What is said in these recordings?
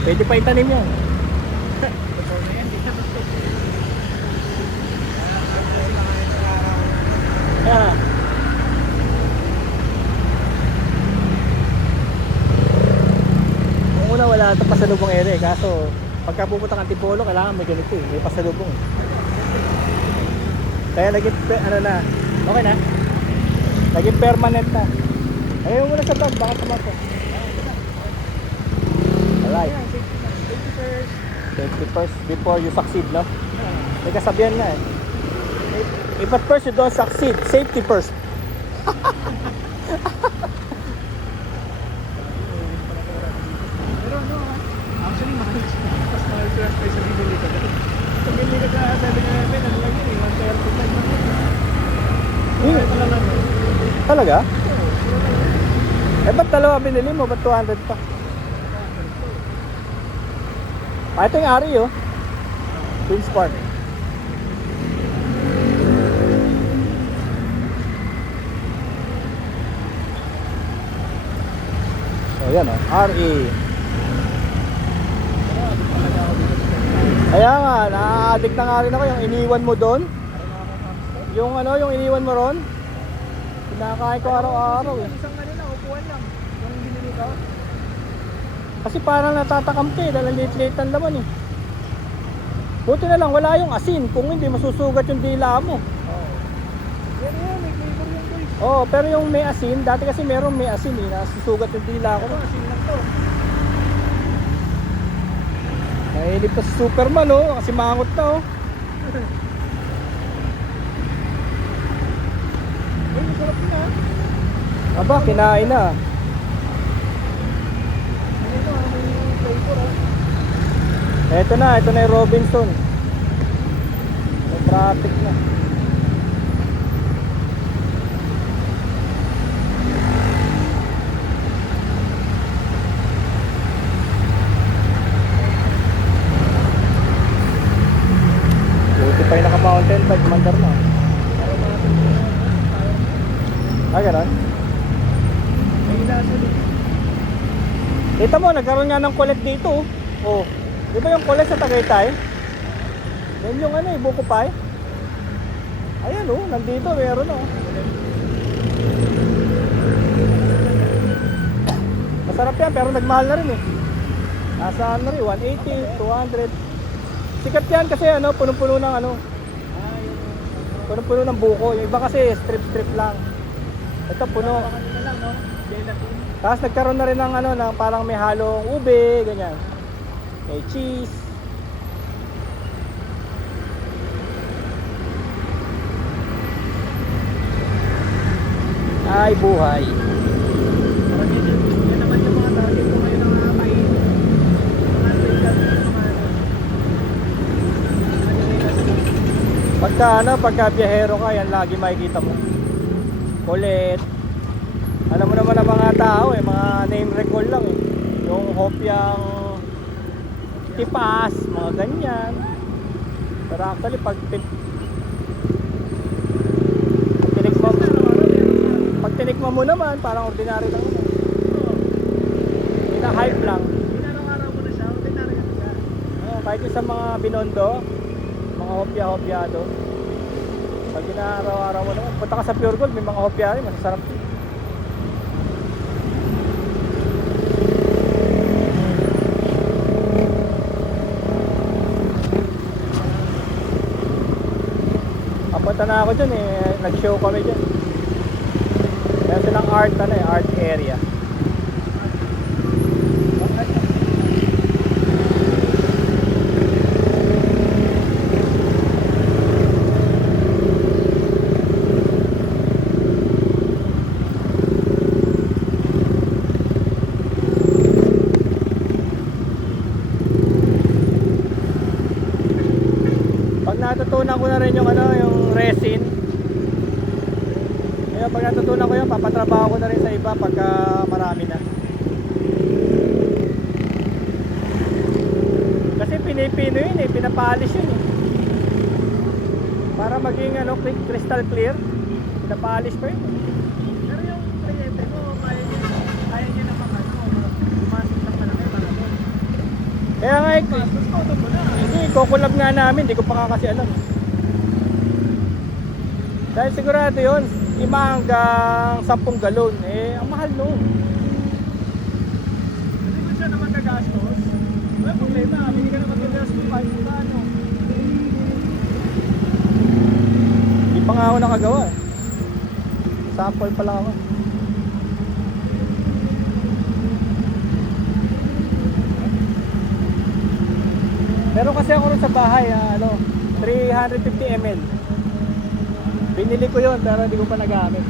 Pwede pa itanim yan. Ah. Kung una wala ito pasalubong ere, kaso pagka pupunta kang Antipolo kailangan may ganito eh, may pasalubong. Kaya naging ano na, okay na? Naging permanent na. Ayaw mo na sa bag, baka tumapo. Alright. Safety first before you succeed, no? May kasabihan nga eh. If at first you don't succeed, safety first. Pero no, actually mahal. Mas mahal siya sa bibili ka. Kung bibili ka sa 7-Eleven, ano lang yun eh, 135 lang yun. Ito lang ano. Talaga? Eh ba't dalawa binili mo? Ba't 200 pa? Ah, ito yung Ari oh. Twins Park. So yan oh, RE. Kaya nga, na-addict na nga rin ako yung iniwan mo doon. Yung ano, yung iniwan mo ron. Kinakain ko araw-araw eh. Isang ano lang, upuan lang. Yung binili ka. Kasi parang natatakam ka eh, dahil late-late ang laman eh. Buti na lang, wala yung asin. Kung hindi, masusugat yung dila mo. Pero yan, may flavor yan guys. Oo, pero yung may asin, dati kasi meron may asin eh, nasusugat yung dila ko. Ito, asin lang to. Nahilig ka sa Superman oh, kasi mangot na oh. Uy, masarap na. Aba, kinain na. Ito, may flavor ah. Ito na yung Robinson. May traffic na. Buti pa yung naka-mountain bike, mandar na. Ah, ganon? May ilasa din. Kita mo, nagkaroon nga ng collect dito oh. Oh. Di ba yung collect sa Tagaytay? Yan yung ano eh, buko pie. Ayan oh, nandito meron oh. Masarap yan pero nagmahal na rin eh. Nasa ano rin, 180, 200. Sikat yan kasi ano, punong-puno ng ano. Punong-puno ng buko. Yung iba kasi strip-strip lang. Ito puno. Ano na lang, no? Gelatin. Tapos nagkaroon na rin ng ano, ng parang may halong ube, ganyan. May cheese. Ay, buhay. Parang yan naman yung mga target ko ngayon na nakakain. Mga trailer, mga ano. Pagka biyahero ka, yan lagi makikita mo. Kulit. Alam mo naman ang mga tao eh, mga name recall lang eh. Yung hopyang tipas, mga ganyan. Pero actually pag tinikman mo naman, parang ordinary lang naman. Ina-hype lang. Inaraw-araw ko na siya, ordinary na siya. Kahit yung sa mga binondo, mga hopya-hopyado. Pag inaaraw-araw mo naman, punta ka sa Pure Gold, may mga hopya rin, masasarap din. Papunta na ako dyan eh, nag-show kami dyan. Meron silang art, ano eh, art area. Natutunan ko na rin yung ano, yung resin. Kaya pag natutunan ko yan, papatrabaho ko na rin sa iba pagka marami na. Kasi pinipino yun eh, pinapolish yun eh. Para maging ano, crystal clear, pinapolish pa yun. Pero yung kliyente mo, kaya niya naman ano, pumasok ng malaki para doon. Mas todo mo na. Hindi, kukulab nga namin, hindi ko pa nga kasi alam. Dahil sigurado yun, 5 hanggang 10 galon. Eh, ang mahal nun. Hindi mo siya naman gagastos. Wala problema, hindi ka naman gagastos kahit kung paano. Hindi pa nga ako nakagawa. Sample pa lang ako. Meron kasi ako rin sa bahay, 350 ml. Binili ko yun pero hindi ko pa nagamit.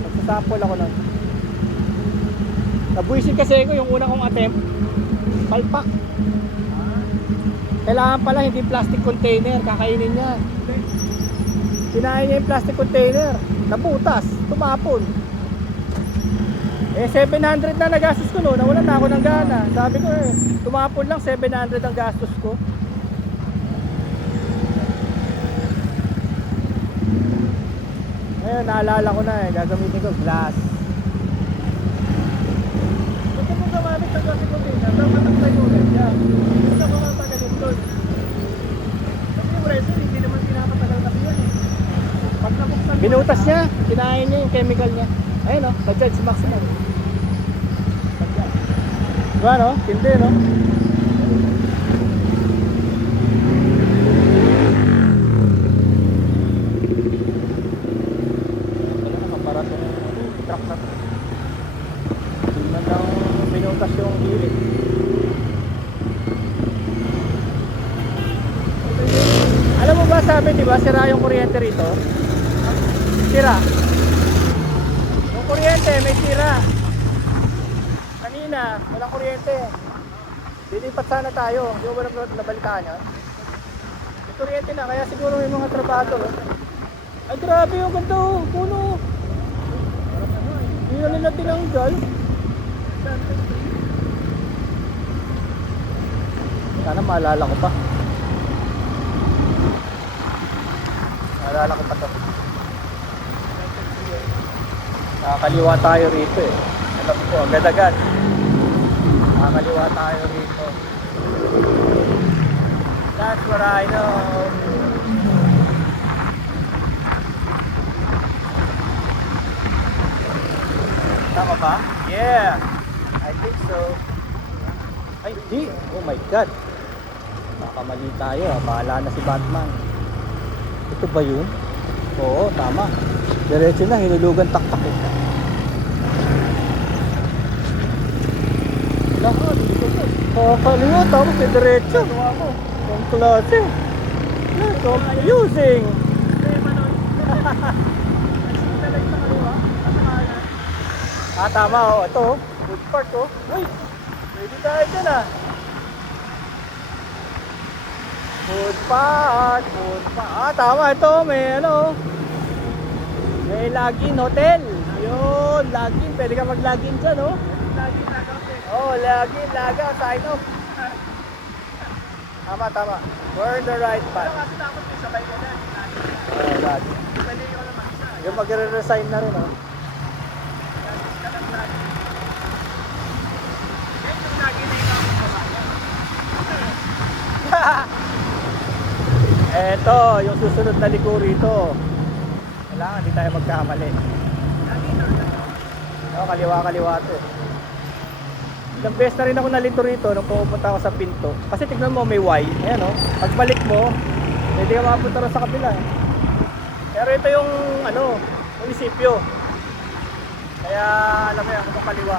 Magsasample ako nun. Nabuisit kasi ako yung una kong attempt. Palpak. Kailangan pala hindi plastic container, kakainin niya. Kinain niya yung plastic container. Nabutas, tumapon. Eh 700 na nagastos ko noon, nawalan na ako ng gana. Sabi ko tumapon lang 700 ang gastos ko. Ngayon naalala ko na gagamitin ko glass. Huwag ka mong gamamit ng plastic container, pero mataklay ulit yan. Hindi ka mamatagalin doon. Kasi yung resin, hindi naman pinapatagal kasi yan eh. Pag nabuksan mo Binutas niya, kinain niya yung chemical niya. Ayun sa Judge Maximum. Diba no? Hindi no? Wala na, kaparato ng truck na to. Hindi man lang binutas yung gilid. Alam mo ba sabi, di ba, sira yung kuryente rito? Sira. Yung kuryente, may sira. Kanina, walang kuryente. Lilipat sana tayo. Di ba nabalitaan yun? May kuryente na, kaya siguro may mga trabador. Ay grabe yung ganda oh, puno. Hindi na nila tinanggal. Sana maalala ko pa. Maalala ko pa to. Nakakaliwa tayo rito eh. Alam ko, agad-agad. Nakakaliwa tayo rito. That's what I know. Tama ba? Yeah! I think so. Ay, di! Oh my God! Nakamali tayo ah. Bahala na si Batman. Ito ba yun? Oo, tama. Diretso na, hinulugan taktak eh. Kakaliwa, tapos yung diretso. Ang klase. Confusing. Tama oh. Ito oh. Good part oh. Uy, pwede tayo dyan ah. Food park, food park. Tama ito, may ano. May login hotel. Ayun, login. Pwede ka mag-login dyan, oh. Lagi na kasi. Oh, login, laga, sign up. Tama. We're in the right Pero path. kasi dapat may sabay ka na. Oh, login. Pwede ka naman isa. Yung magre-resign na rin, oh. Yan yung lagi na ikaw ang babae. Eto, yung susunod na liko rito. Kailangan, hindi tayo magkamali. Oh, kaliwa to. Ilang beses na rin ako nalito rito nung pumunta ako sa pinto. Kasi tignan mo may Y. Ayan oh. Pagbalik mo, pwede ka makapunta rin sa kabila. Pero ito yung ano, munisipyo. Kaya alam mo yan, kung kaliwa.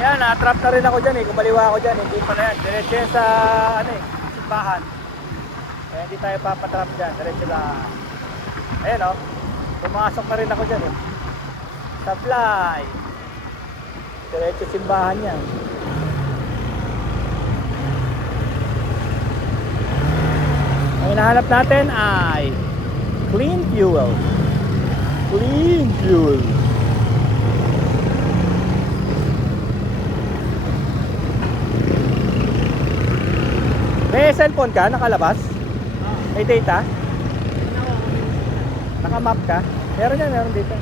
Ayan, na-trap na rin ako dyan eh. Kumaliwa ako dyan, hindi pa na yan. Diretso yan sa ano eh, simbahan. Kaya hindi tayo papatrap dyan. Diretso lang. Ayan oh. Pumasok na rin ako dyan eh. Supply. Diretso simbahan yan. Ang hinahanap natin ay clean fuel. Clean fuel. May cellphone ka? Nakalabas? May data? Nakamap ka? Meron yan, meron dito.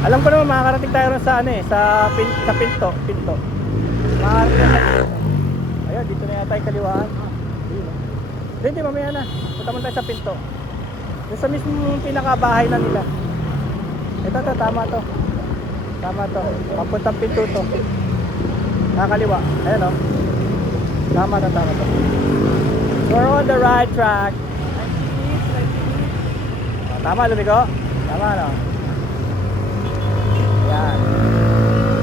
Alam ko naman makakarating tayo rin sa ano eh, sa pinto. Makakarating tayo sa pinto. Ayun, dito na yata yung kaliwaan. Ayun, oh. Hindi, mamaya na. Punta muna tayo sa pinto. Yung sa mismo pinakabahay na nila. Ito, tama to. Tama to. Papuntang pinto to. Nakakaliwa. Ayan o. Tama to. We're on the right track. Tama, lumiko. Tama, no? Ayan.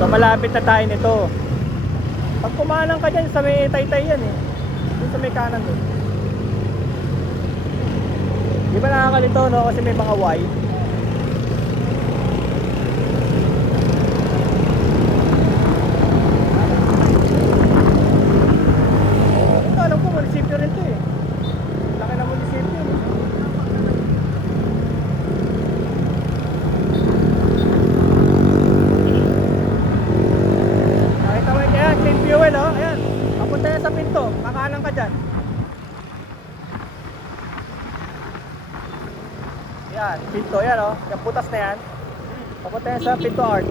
So, malapit na tayo nito. Pag kumanang ka dyan, sa may Taytay yan eh. Dun sa may kanan dun. Di ba nakakalito, no? Kasi may mga Y. Ito, alam ko, munisipyo rin to eh. Laki na munisipyo, no? Nakita mo yun, kaya clean fuel, oh. Ayan, papunta yan sa pinto. Kakanan ka dyan. Yan, pinto, yan oh. Yung putas na yan. Papunta yan sa pinto art.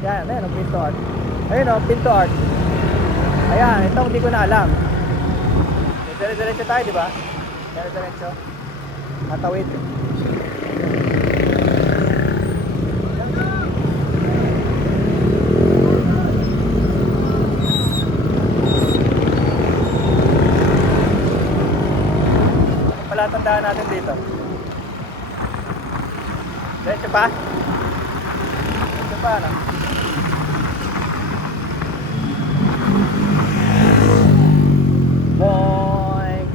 Yan, ayan ang pinto art. Ayun oh, pinto art. Ayan, ito hindi ko na alam. Dire-diretso tayo, di ba? Dire-diretso. Natawid. Ano pala tandaan natin dito? Diretso pa? Diretso pa, ano? Boing!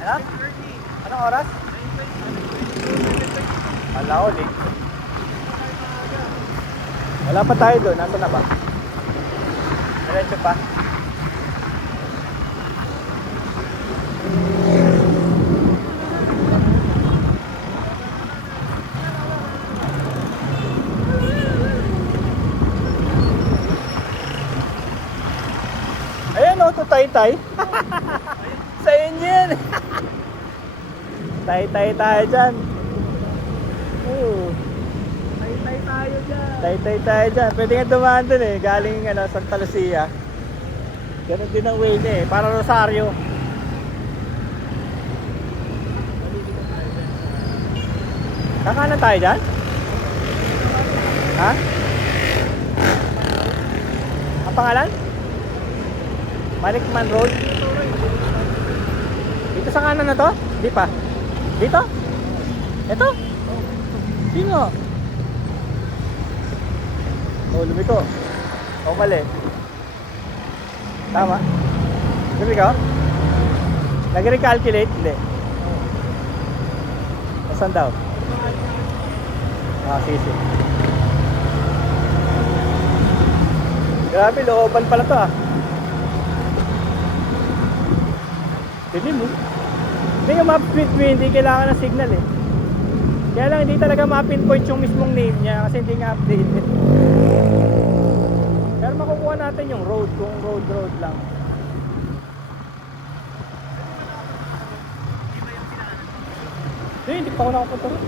Ano? Anong oras? Wala ko, late. Wala pa tayo doon. Nasaan na ba? Diretso pa. Ayan o, ito Taytay. Sa inyo yan. Taytay tayo dyan. Taytay tayo dyan. Taytay tayo dyan. Pwede nga dumaan dun eh. Galing ano, Santa Lucia. Ganun din ang way niya eh. Para Rosario. Kakanan tayo dyan? Ha? Ang pangalan? Malikman Road? Dito sa kanan na to? Di pa? Dito? Ito? Sino? Oh, lumiko. O mali. Tama? Lumiko? Nag-recalculate? Hindi. Saan daw? Sisi. Grabe, looban pala to ah. Pwede mo. Hindi ka ma-pinpoint, hindi kailangan ng signal eh. Kaya lang hindi talaga ma-pinpoint yung mismong name niya kasi hindi nga updated. Pero makukuha natin yung road kung road lang. Hindi pa ako nakapunta rin.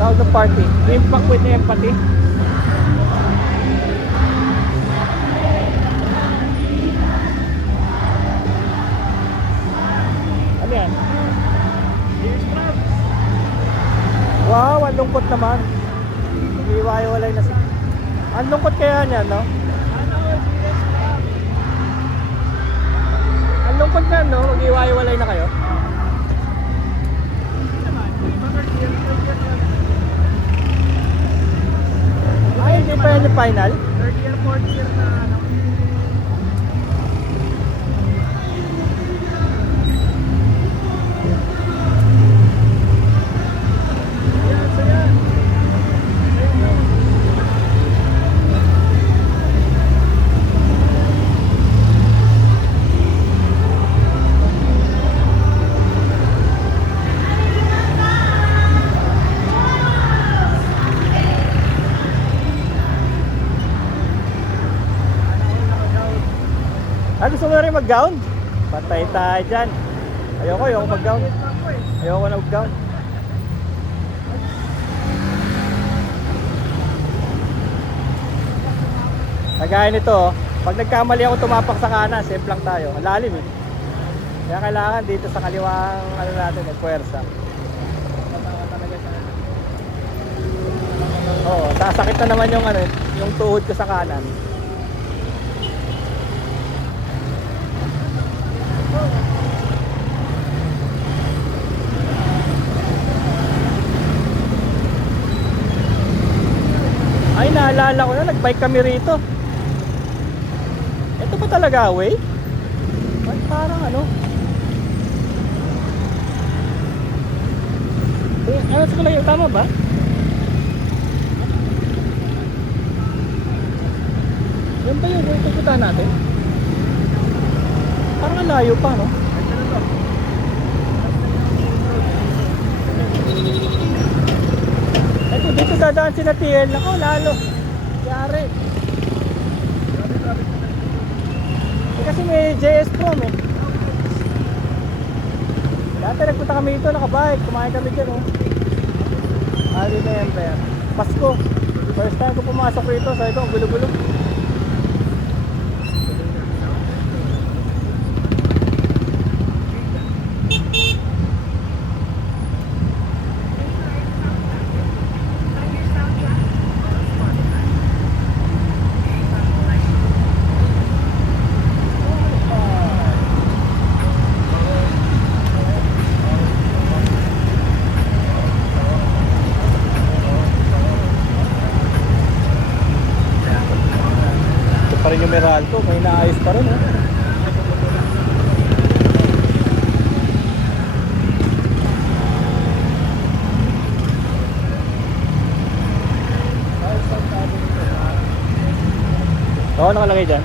Tawag ng party. Impact with empathy. Ano yan? Wow, ang lungkot naman. Nag-iwalay na si... Ang lungkot kaya niyan, no? Ang lungkot nga, no? Mag-iwalay na kayo. Ay, hindi pa yan yung final? Third year, fourth year na ano. Gusto mo na rin mag-gown? Patay tayo dyan. Ayoko mag-gown. Ayoko na mag-gown. Kagaya nito, pag nagkamali ako tumapak sa kanan, safe lang tayo. Ang lalim eh. Kaya kailangan dito sa kaliwang ano natin, puwersa. Oo, sasakit na naman yung ano, yung tuhod ko sa kanan. Ay, naalala ko na, nag-bike kami rito. Ito ba talaga way? Ay, parang ano? Ano sa kulay? Tama ba? Yan ba yun? Yung pupuntahan natin? Parang ang layo pa, no? Ito, dito dadaan si Natiel. Ako, lalo. Yari. Kasi may JS Prom eh. Dati nagpunta kami dito, nakabike. Kumain kami dyan, oh. Ali na yan ba yan? Pasko. First time ko pumasok rito. Sabi ko, ang gulo-gulo. Pa rin yung Meralco, may naayos pa rin eh. Oo, nakalagay dyan.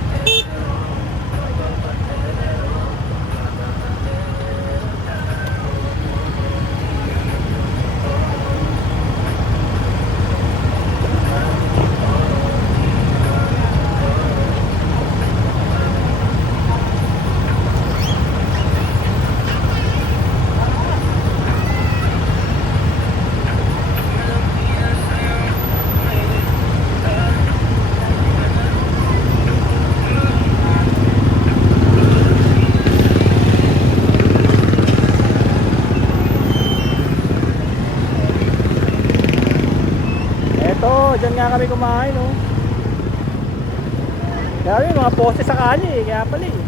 Diyan nga kami kumain, oh. Kaya yung mga poste sa kali, kaya pala eh.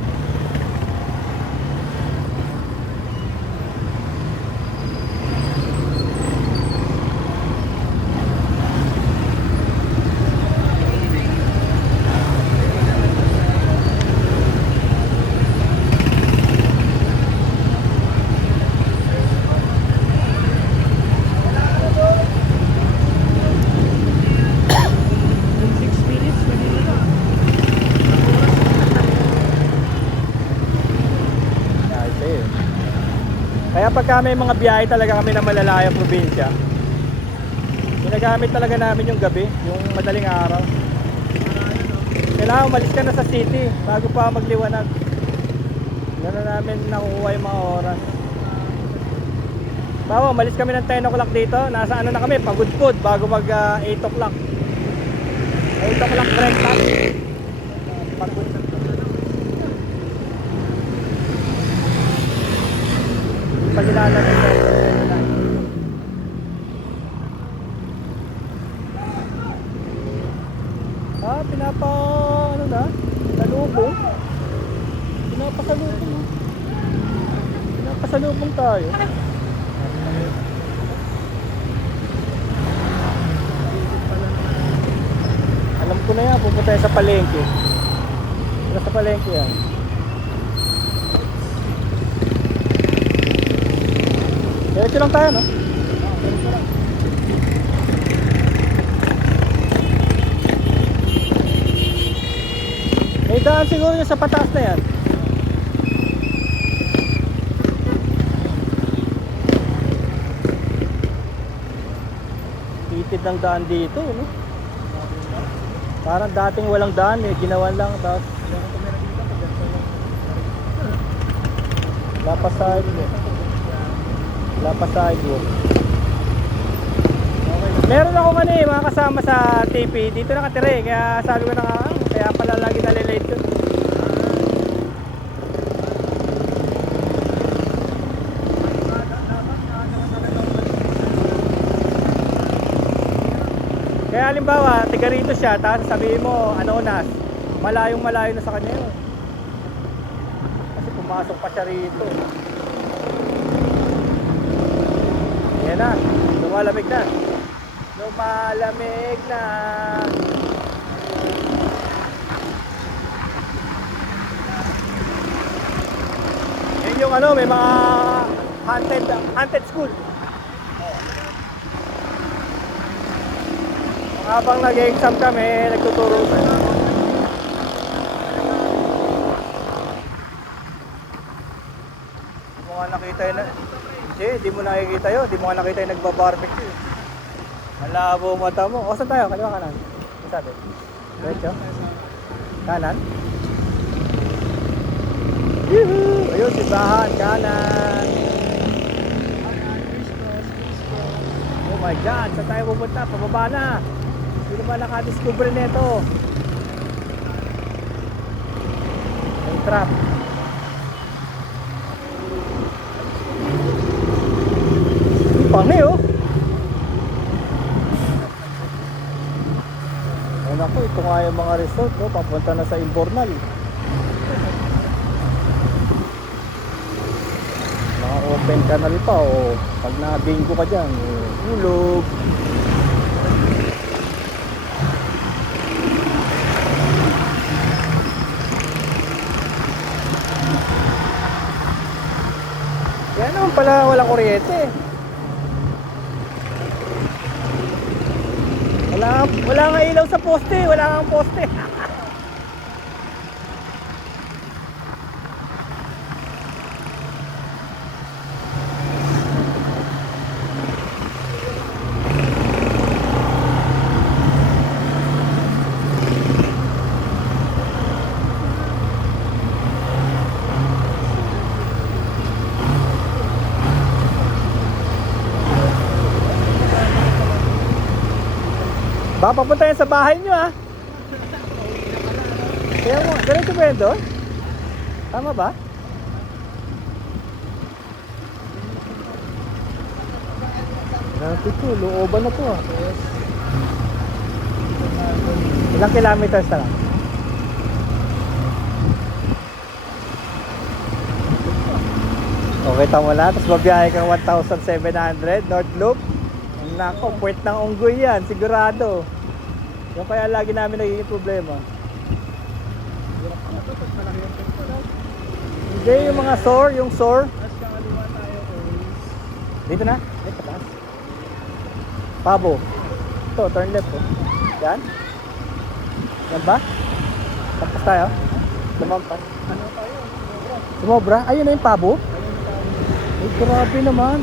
Kaya pagka may mga biyahe talaga kami na malalayang probinsya, ginagamit talaga namin yung gabi, yung madaling araw. Kailangan umalis ka na sa city bago pa magliwanag. Gano'n namin nakukuha yung mga oras. Bawa, umalis kami ng 10 o'clock dito, nasa ano na kami, Pagudpud bago mag 8 o'clock. 8 o'clock breakfast. Pagudpud. Pagilala ng pinapa ano na salubong, pinapasalubong, oh. Pinapasalubong tayo. Alam ko na yan, pupunta tayo sa palengke. Sa palengke yan. Diretso lang tayo, no? Diretso lang. May daan siguro yung sa pataas na yan. Titid ng daan dito, no? Parang dating walang daan eh, ginawan lang. Tapos Wala pa sidewalk. Wala pa sidewalk. Meron ako mga kasama sa TP. Dito nakatira eh. Kaya sabi ko na nga, kaya pala lagi nalilate yun. Kaya halimbawa, tiga rito siya, tapos sabihin mo, Anonas, malayong malayo na sa kanya yun. Kasi pumasok pa siya rito. Yan na, lumalamig na. Lumalamig na. Yan yung may mga haunted school. Habang nag-exam kami, nagtuturo sa Di mo nga nakita yun. Di mo nakikita yun. Di mo nga nakita yung nagbabarbecue. Malabo mata mo. O, saan tayo? Kaliwa kanan. Ano sabi? Diretso? Kanan? Yuhuu! Ayun, simbahan. Kanan. Oh my God! Saan tayo pupunta? Pababa na. Sino ba nakadiscover nito? May trap. Pangi oh! Ay naku, ito nga yung mga resort no? Papunta na sa Imbornal. Mga open canal pa oh. Pag na-bingo ka dyan hulog. Kaya naman pala walang kuryente. Wala nga ilaw sa poste, wala nga poste. Baka papunta yan sa bahay nyo ah. Kaya mo, ganito ba yan doon? Tama ba? Grabe to, looban na to ah. Ilang kilometers na lang? Okay, tama na. Tapos mabiyahe kang 1,700 North Loop. Nako, puwet ng unggoy yan, sigurado. Yung kaya lagi namin nagiging problema. Hindi, yung mga sore, yung sore. Dito na? Ay, pataas. Pabo. Ito, turn left oh. Yan? Yan ba? Tapos tayo? Lumampas. Sumobra? Ayun na yung pabo? Ay, grabe naman.